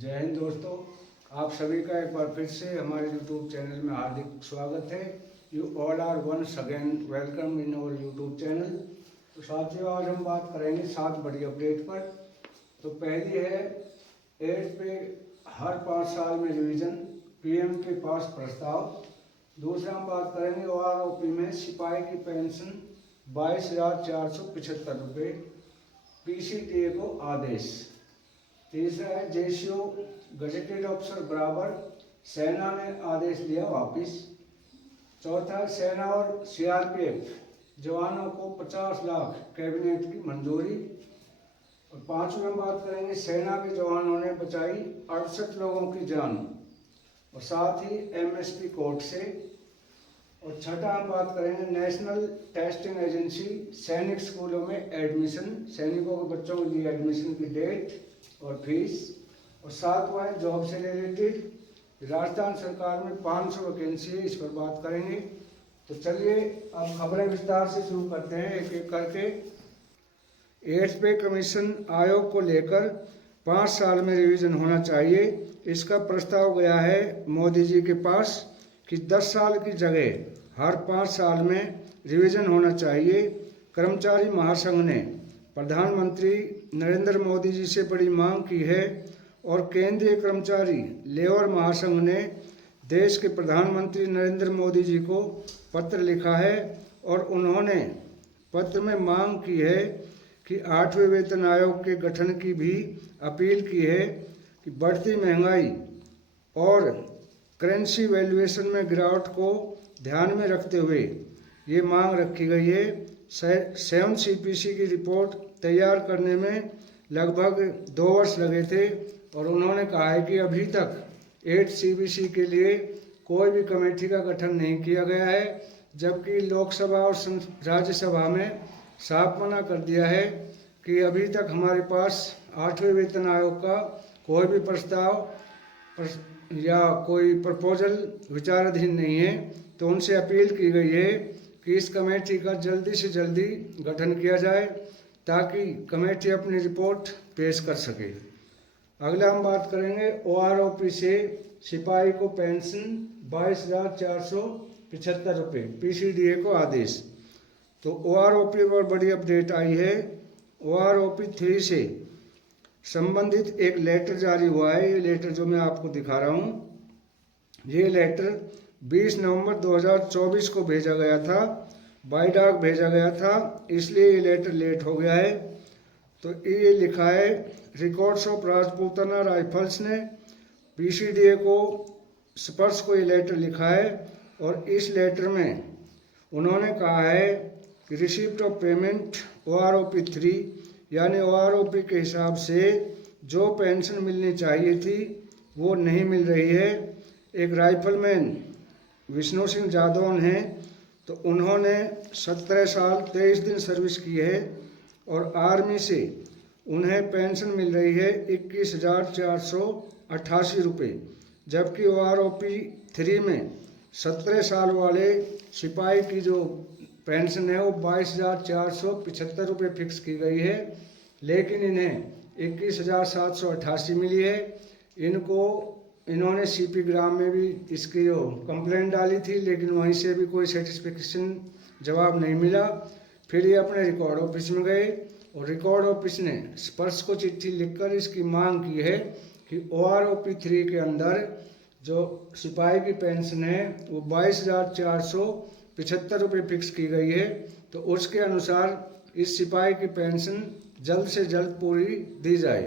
जय हिंद दोस्तों, आप सभी का एक बार फिर से हमारे यूट्यूब चैनल में हार्दिक स्वागत है। You all are once again welcome in our YouTube channel. तो साथियों, आज हम बात करेंगे 7 बड़ी अपडेट पर। तो पहली है एड्स पे हर 5 साल में रिवीजन, पीएम के पास प्रस्ताव। दूसरा हम बात करेंगे ओआरओपी में सिपाही की पेंशन 22,475 रुपये, पीसीटीए को आदेश। तीसरा है जेसीओ गजेटेड ऑफिसर बराबर, सेना ने आदेश लिया वापिस। चौथा है सेना और सीआरपीएफ जवानों को 50 लाख कैबिनेट की मंजूरी। और पांचवी हम बात करेंगे सेना के जवानों ने बचाई 68 लोगों की जान, और साथ ही एमएसपी कोर्ट से। और छठा हम बात करेंगे नेशनल टेस्टिंग एजेंसी सैनिक स्कूलों में एडमिशन, सैनिकों के बच्चों के लिए एडमिशन की डेट और फीस। और सातवां है जॉब से रिलेटेड, राजस्थान सरकार में 500 वैकेंसी है, इस पर बात करेंगे। तो चलिए अब खबरें विस्तार से शुरू करते हैं एक एक करके। एड्स पे कमीशन आयोग को लेकर 5 साल में रिवीजन होना चाहिए, इसका प्रस्ताव गया है मोदी जी के पास कि 10 साल की जगह हर 5 साल में रिवीजन होना चाहिए। कर्मचारी महासंघ ने प्रधानमंत्री नरेंद्र मोदी जी से बड़ी मांग की है और केंद्रीय कर्मचारी लेबर महासंघ ने देश के प्रधानमंत्री नरेंद्र मोदी जी को पत्र लिखा है और उन्होंने पत्र में मांग की है कि 8वें वेतन आयोग के गठन की भी अपील की है कि बढ़ती महंगाई और करेंसी वैल्यूएशन में गिरावट को ध्यान में रखते हुए ये मांग रखी गई है। 7 सीपीसी की रिपोर्ट तैयार करने में लगभग 2 वर्ष लगे थे और उन्होंने कहा है कि अभी तक 8 सीपीसी के लिए कोई भी कमेटी का गठन नहीं किया गया है, जबकि लोकसभा और राज्यसभा में साफ मना कर दिया है कि अभी तक हमारे पास 8वें वेतन आयोग का कोई भी प्रस्ताव या कोई प्रपोजल विचाराधीन नहीं है। तो उनसे अपील की गई है कि इस कमेटी का जल्दी से जल्दी गठन किया जाए ताकि कमेटी अपनी रिपोर्ट पेश कर सके। अगला हम बात करेंगे ओआरओपी से सिपाही को पेंशन 22,475 रुपये, पीसीडीए को आदेश। तो ओआरओपी पर बड़ी अपडेट आई है। ओआरओपी 3 से संबंधित एक लेटर जारी हुआ है। ये लेटर जो मैं आपको दिखा रहा हूँ, ये लेटर 20 नवंबर 2024 को भेजा गया था, बाई डाक भेजा गया था, इसलिए ये लेटर लेट हो गया है। तो ये लिखा है रिकॉर्ड्स ऑफ राजपूताना राइफल्स ने पीसीडीए को स्पर्श को ये लेटर लिखा है और इस लेटर में उन्होंने कहा है कि रिसिप्ट ऑफ पेमेंट ओआरओपी 3 यानी ओआरओपी के हिसाब से जो पेंशन मिलनी चाहिए थी वो नहीं मिल रही है। एक राइफलमैन विष्णु सिंह जादौन हैं, तो उन्होंने 17 साल 23 दिन सर्विस की है और आर्मी से उन्हें पेंशन मिल रही है 21,488 रुपये, जबकि ओआरओपी 3 में 17 साल वाले सिपाही की जो पेंशन है वो 22,475 रुपये फिक्स की गई है, लेकिन इन्हें 21,788 मिली है। इन्होंने सीपी ग्राम में भी इसकी जो कंप्लेंट डाली थी, लेकिन वहीं से भी कोई सेटिस्फिकेशन जवाब नहीं मिला। फिर ये अपने रिकॉर्ड ऑफिस में गए और रिकॉर्ड ऑफिस ने स्पर्श को चिट्ठी लिखकर इसकी मांग की है कि ओआरओपी 3 के अंदर जो सिपाही की पेंशन है वो 22,475 रुपये फिक्स की गई है, तो उसके अनुसार इस सिपाही की पेंशन जल्द से जल्द पूरी दी जाए।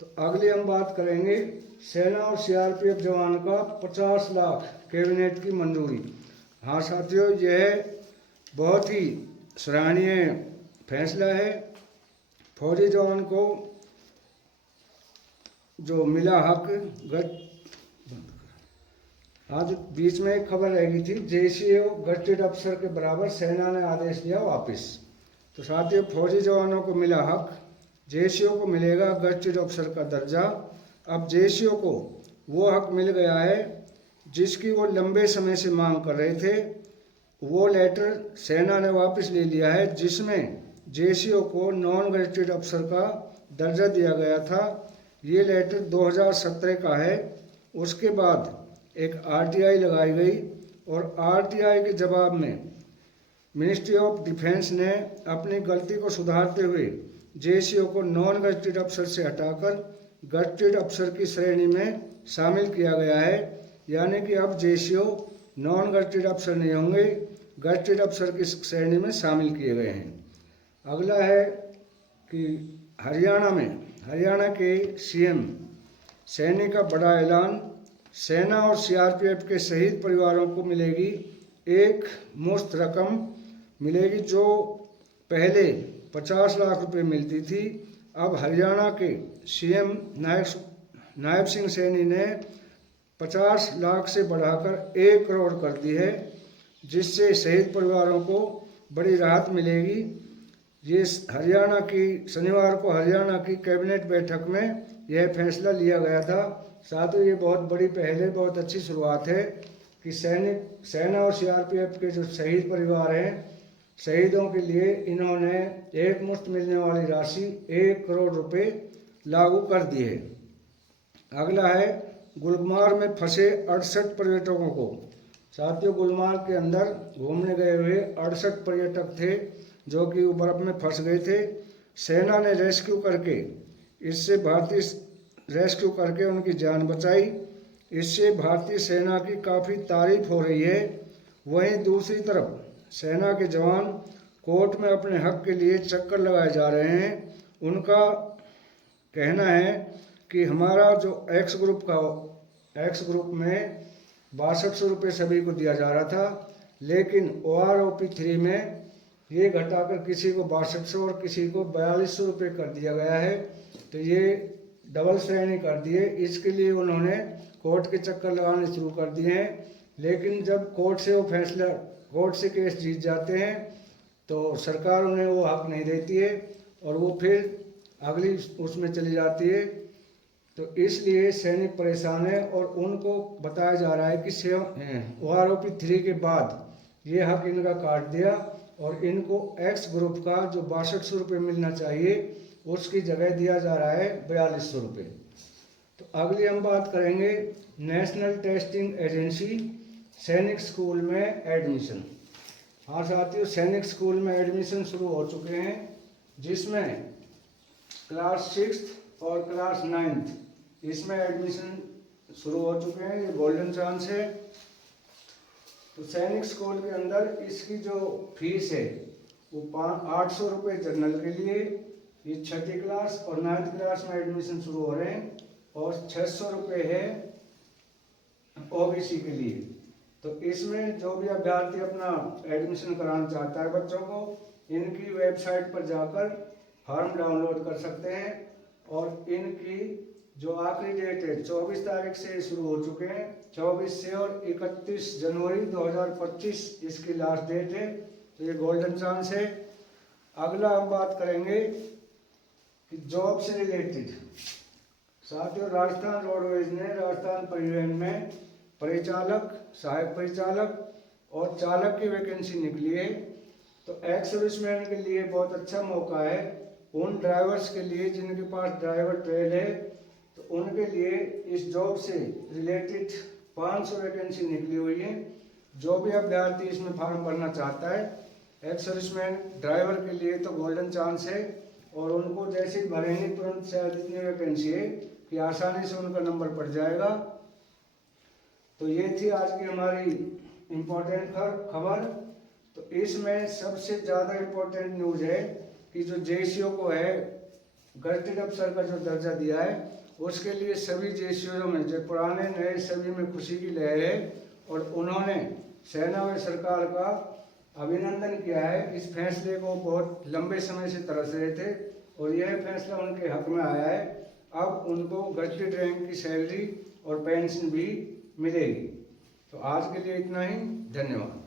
तो अगली हम बात करेंगे सेना और सीआरपीएफ जवान का 50 लाख कैबिनेट की मंजूरी। हाँ साथियों, यह बहुत ही सराहनीय फैसला है। फौजी जवान को जो मिला हक, आज बीच में एक खबर रह गई थी, जेसीओ गजेटेड अफसर के बराबर, सेना ने आदेश दिया वापस। तो साथियों, फौजी जवानों को मिला हक, जेसीओ को मिलेगा गजेटेड अफसर का दर्जा। अब जेसीओ को वो हक मिल गया है जिसकी वो लंबे समय से मांग कर रहे थे। वो लेटर सेना ने वापस ले लिया है जिसमें जेसीओ को नॉन गजेटेड अफसर का दर्जा दिया गया था। ये लेटर 2017 का है। उसके बाद एक RTI लगाई गई और RTI के जवाब में मिनिस्ट्री ऑफ डिफेंस ने अपनी गलती को सुधारते हुए JCO को नॉन गजटेड अफसर से हटाकर गजटेड अफसर की श्रेणी में शामिल किया गया है। यानी कि अब JCO नॉन गजटेड अफसर नहीं होंगे, गजटेड अफसर की श्रेणी में शामिल किए गए हैं। अगला है कि हरियाणा के CM सैनी का बड़ा ऐलान। सेना और CRPF के शहीद परिवारों को मिलेगी एक मुश्त रकम मिलेगी, जो पहले 50 लाख रुपए मिलती थी। अब हरियाणा के CM नायब सिंह सैनी ने 50 लाख से बढ़ाकर 1 करोड़ कर दी है, जिससे शहीद परिवारों को बड़ी राहत मिलेगी। ये शनिवार को हरियाणा की कैबिनेट बैठक में यह फैसला लिया गया था। साथ ही ये बहुत बड़ी पहले बहुत अच्छी शुरुआत है कि सेना और CRPF के जो शहीद परिवार हैं, शहीदों के लिए इन्होंने एक मुश्त मिलने वाली राशि 1 करोड़ रुपए लागू कर दी है। अगला है गुलमार्ग में फंसे 68 पर्यटकों को। साथियों, गुलमार्ग के अंदर घूमने गए हुए 68 पर्यटक थे जो कि बर्फ में फंस गए थे। सेना ने रेस्क्यू करके उनकी जान बचाई। इससे भारतीय सेना की काफ़ी तारीफ हो रही है। वहीं दूसरी तरफ सेना के जवान कोर्ट में अपने हक के लिए चक्कर लगाए जा रहे हैं। उनका कहना है कि हमारा जो एक्स ग्रुप में 6200 रुपये सभी को दिया जा रहा था, लेकिन OROP 3 में ये घटाकर किसी को 6200 और किसी को 4200 रुपये कर दिया गया है। तो ये डबल श्रेणी कर दिए। इसके लिए उन्होंने कोर्ट के चक्कर लगाने शुरू कर दिए हैं। लेकिन जब कोर्ट से केस जीत जाते हैं तो सरकार उन्हें वो हक नहीं देती है और वो फिर अगली उसमें चली जाती है। तो इसलिए सैनिक परेशान है और उनको बताया जा रहा है कि OROP 3 के बाद ये हक इनका काट दिया और इनको एक्स ग्रुप का जो 6200 रुपये मिलना चाहिए उसकी जगह दिया जा रहा है 4200 रुपये। तो अगली हम बात करेंगे नेशनल टेस्टिंग एजेंसी सैनिक स्कूल में एडमिशन। हाँ साथियों, सैनिक स्कूल में एडमिशन शुरू हो चुके हैं, जिसमें क्लास 6 और क्लास 9 इसमें एडमिशन शुरू हो चुके हैं। ये गोल्डन चांस है। तो सैनिक स्कूल के अंदर इसकी जो फीस है वो 800 रुपये जनरल के लिए, ये 6ठी क्लास और 9th क्लास में एडमिशन शुरू हो रहे हैं, और 600 रुपये है OBC के लिए। तो इसमें जो भी अभ्यर्थी अपना एडमिशन कराना चाहता है बच्चों को, इनकी वेबसाइट पर जाकर फॉर्म डाउनलोड कर सकते हैं। और इनकी जो आखिरी डेट है 24 तारीख से शुरू हो चुके हैं, 24 से, और 31 जनवरी 2025 इसकी लास्ट डेट है। तो ये गोल्डन चांस है। अगला हम बात करेंगे कि जॉब से रिलेटेड। साथियों, राजस्थान रोडवेज ने राजस्थान परिवहन में परिचालक, सहायक परिचालक और चालक की वैकेंसी निकली है। तो एक्स सर्विसमैन के लिए बहुत अच्छा मौका है। उन ड्राइवर्स के लिए जिनके पास ड्राइवर ट्रेल है, तो उनके लिए इस जॉब से रिलेटेड 500 वैकेंसी निकली हुई है। जो भी अभ्यर्थी इसमें फॉर्म भरना चाहता है, एक्स सर्विसमैन ड्राइवर के लिए तो गोल्डन चांस है, और उनको जैसे ही भरेंगे तुरंत शायद इतनी वैकेंसी है कि आसानी से उनका नंबर पड़ जाएगा। तो ये थी आज की हमारी इम्पोर्टेंट खबर। तो इसमें सबसे ज़्यादा इम्पोर्टेंट न्यूज़ है कि जो JCO को है गजटेड अफसर का जो दर्जा दिया है, उसके लिए सभी JCO में, जो पुराने नए सभी में खुशी की लहर है, और उन्होंने सेना व सरकार का अभिनंदन किया है। इस फैसले को बहुत लंबे समय से तरस रहे थे और यह फैसला उनके हक में आया है। अब उनको गजटेड रैंक की सैलरी और पेंशन भी मिलेगी। तो आज के लिए इतना ही। धन्यवाद।